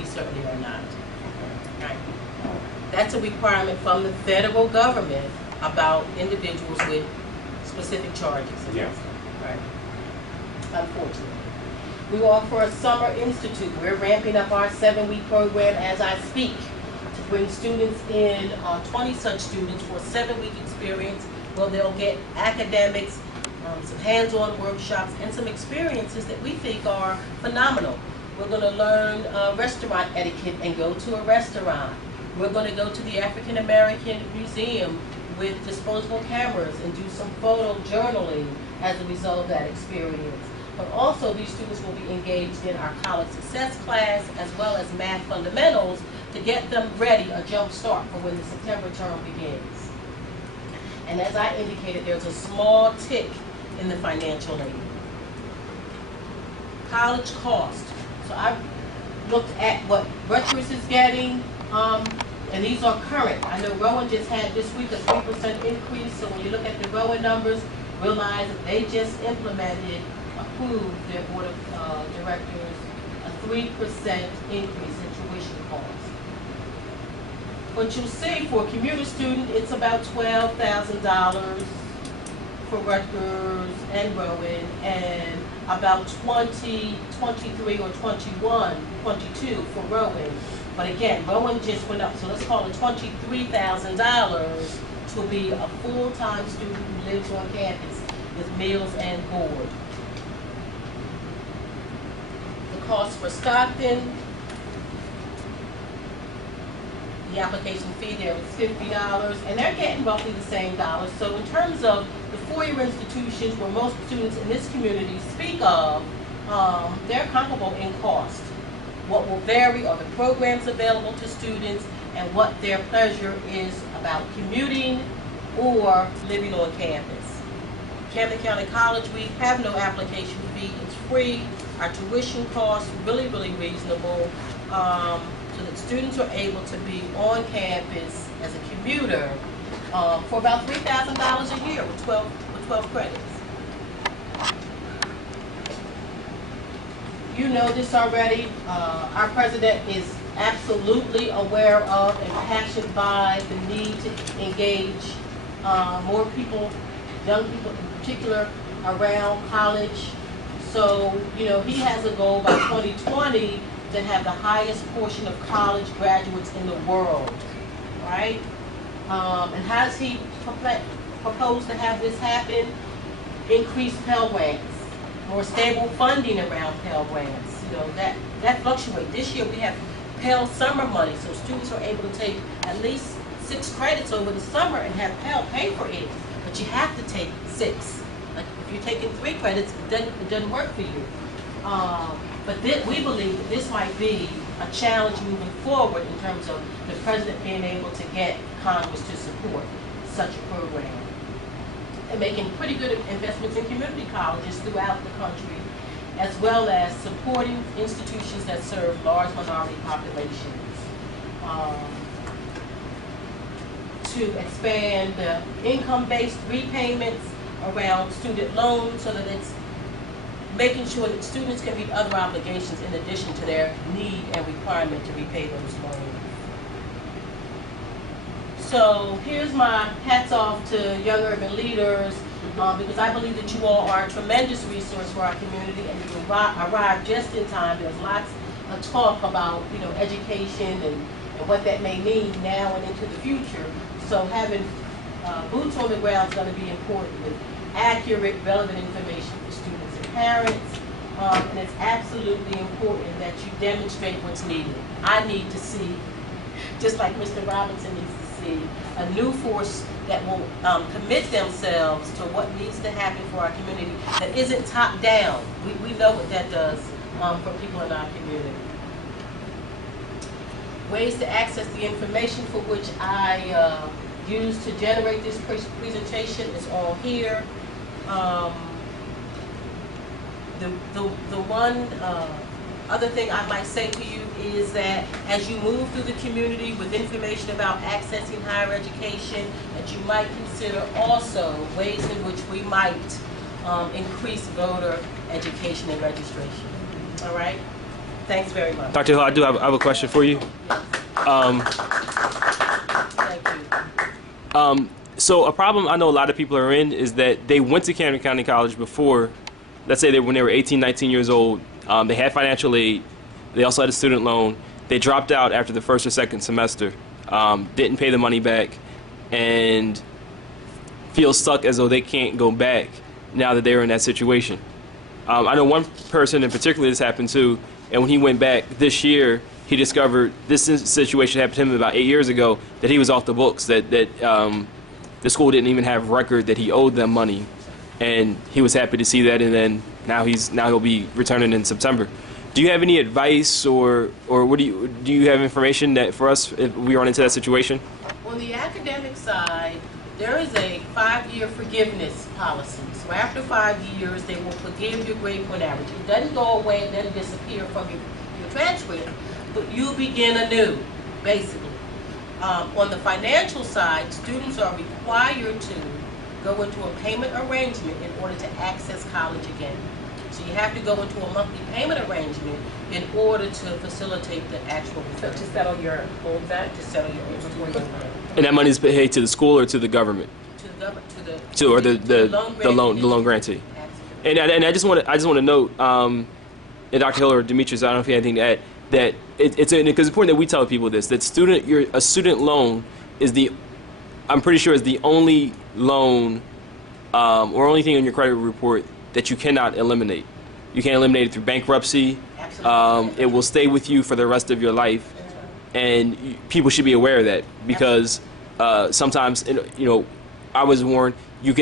we certainly are not. Right. That's a requirement from the federal government about individuals with specific charges against them. Right. Unfortunately. We offer a summer institute. We're ramping up our 7-week program as I speak to bring students in, 20 such students for a 7-week experience where they'll get academics, some hands-on workshops, and some experiences that we think are phenomenal. We're going to learn restaurant etiquette and go to a restaurant. We're going to go to the African American Museum with disposable cameras and do some photo journaling as a result of that experience. But also these students will be engaged in our college success class as well as math fundamentals to get them ready, a jump start for when the September term begins. And as I indicated, there's a small tick in the financial aid. College cost. So I've looked at what Rutgers is getting, and these are current. I know Rowan just had this week a 3% increase, so when you look at the Rowan numbers, realize that they just approved their board of directors a 3% increase in tuition costs. What you'll see for a commuter student, it's about $12,000 for Rutgers and Rowan, and about 20, 23, or 21, 22 for Rowan. But again, Rowan just went up, so let's call it $23,000 to be a full-time student who lives on campus with meals and board. The cost for Stockton, the application fee there is $50, and they're getting roughly the same dollars. So in terms of the four-year institutions where most students in this community speak of, they're comparable in cost. What will vary are the programs available to students and what their pleasure is about commuting or living on campus. Camden County College, we have no application fee. It's free. Our tuition costs really, really reasonable, so that students are able to be on campus as a commuter for about $3,000 a year with 12 credits. You know this already. Our president is absolutely aware of and passionate by the need to engage more people, young people in particular, around college. So, you know, he has a goal by 2020 to have the highest portion of college graduates in the world, right? And how does he propose to have this happen? Increase Pell Grants, more stable funding around Pell Grants. You know, that fluctuates. This year we have Pell summer money, so students are able to take at least 6 credits over the summer and have Pell pay for it. But you have to take 6. Like if you're taking 3 credits, it doesn't work for you. But we believe that this might be a challenge moving forward in terms of the president being able to get Congress to support such a program. And making pretty good investments in community colleges throughout the country, as well as supporting institutions that serve large minority populations. To expand the income-based repayments around student loans so that it's making sure that students can meet other obligations in addition to their need and requirement to repay those loans. So here's my hats off to young urban leaders because I believe that you all are a tremendous resource for our community and you arrived just in time. There's lots of talk about, you know, education and what that may mean now and into the future. So having boots on the ground is going to be important with accurate, relevant information for students and parents. And it's absolutely important that you demonstrate what's needed. I need to see, just like Mr. Robinson needs to see, a new force that will commit themselves to what needs to happen for our community that isn't top down. We know what that does for people in our community. Ways to access the information for which I used to generate this presentation is all here. The one other thing I might say to you is that as you move through the community with information about accessing higher education, that you might consider also ways in which we might increase voter education and registration. All right? Thanks very much. Dr. Hill, I have a question for you. Thank you. So a problem I know a lot of people are in is that they went to Camden County College before, let's say when they were 18, 19 years old. They had financial aid. They also had a student loan. They dropped out after the first or second semester, didn't pay the money back, and feel stuck as though they can't go back now that they're in that situation. I know one person in particular this happened to, and when he went back this year, he discovered this situation happened to him about 8 years ago, that he was off the books, that the school didn't even have record that he owed them money, and he was happy to see that, and then now he'll be returning in September. Do you have any advice, or what do you have information that for us if we run into that situation? On the academic side, there is a 5-year forgiveness policy. So after 5 years, they will forgive your grade point average. It doesn't go away, it doesn't disappear from your transcript, but you begin anew, basically. On the financial side, students are required to go into a payment arrangement in order to access college again. So you have to go into a monthly payment arrangement in order to facilitate the actual return. So to settle your old debt? To settle your old debt. And that money is paid to the school or to the government? To the government, the loan grantee. Absolutely. And I just want to note, and Dr. Hill or Demetrius, I don't know if you have anything to add, that because it's important that we tell people this, that a student loan is I'm pretty sure is the only loan or only thing on your credit report that you cannot eliminate. You can't eliminate it through bankruptcy. Absolutely. It will stay with you for the rest of your life, and people should be aware of that, because sometimes, I was warned, you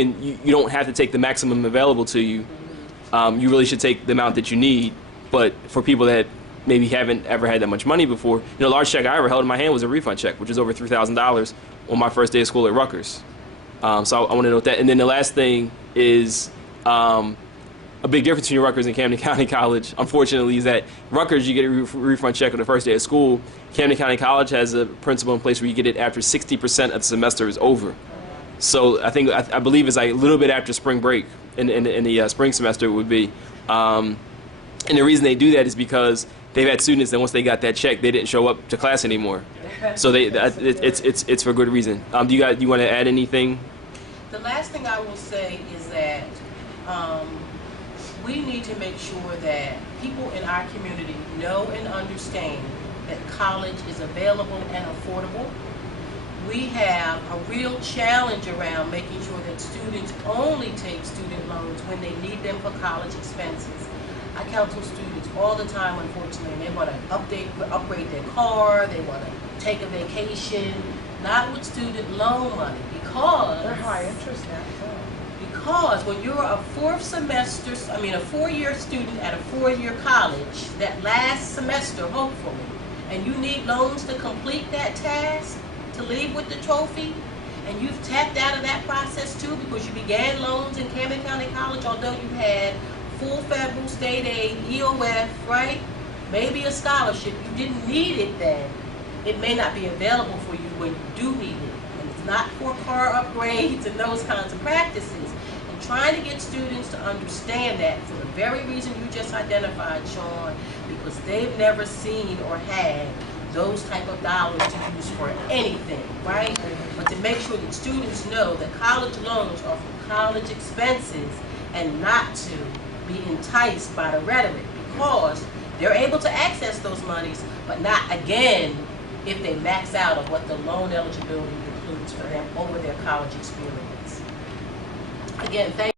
don't have to take the maximum available to you. You really should take the amount that you need. But for people that maybe haven't ever had that much money before, the largest check I ever held in my hand was a refund check, which was over $3,000 on my first day of school at Rutgers. So I want to note that. And then the last thing is a big difference between Rutgers and Camden County College, unfortunately, is that Rutgers, you get a refund check on the first day of school. Camden County College has a principle in place where you get it after 60% of the semester is over. So I believe it's like a little bit after spring break in the spring semester it would be. And the reason they do that is because they've had students that once they got that check, they didn't show up to class anymore. So it's for good reason. Do you want to add anything? The last thing I will say is that we need to make sure that people in our community know and understand that college is available and affordable. We have a real challenge around making sure that students only take student loans when they need them for college expenses. I counsel students all the time, unfortunately, and they want to upgrade their car, they want to take a vacation, not with student loan money, because They're high interest now. because when you're a a 4-year student at a 4-year college, that last semester, hopefully, and you need loans to complete that task, to leave with the trophy, and you've tapped out of that process too because you began loans in Camden County College, although you had full federal, state aid, EOF, right? Maybe a scholarship. You didn't need it then. It may not be available for you when you do need it. And it's not for car upgrades and those kinds of practices. And trying to get students to understand that for the very reason you just identified, Sean, because they've never seen or had those type of dollars to use for anything, right? But to make sure that students know that college loans are for college expenses and not to be enticed by the rhetoric, because they're able to access those monies, but not again if they max out of what the loan eligibility includes for them over their college experience. Again, thank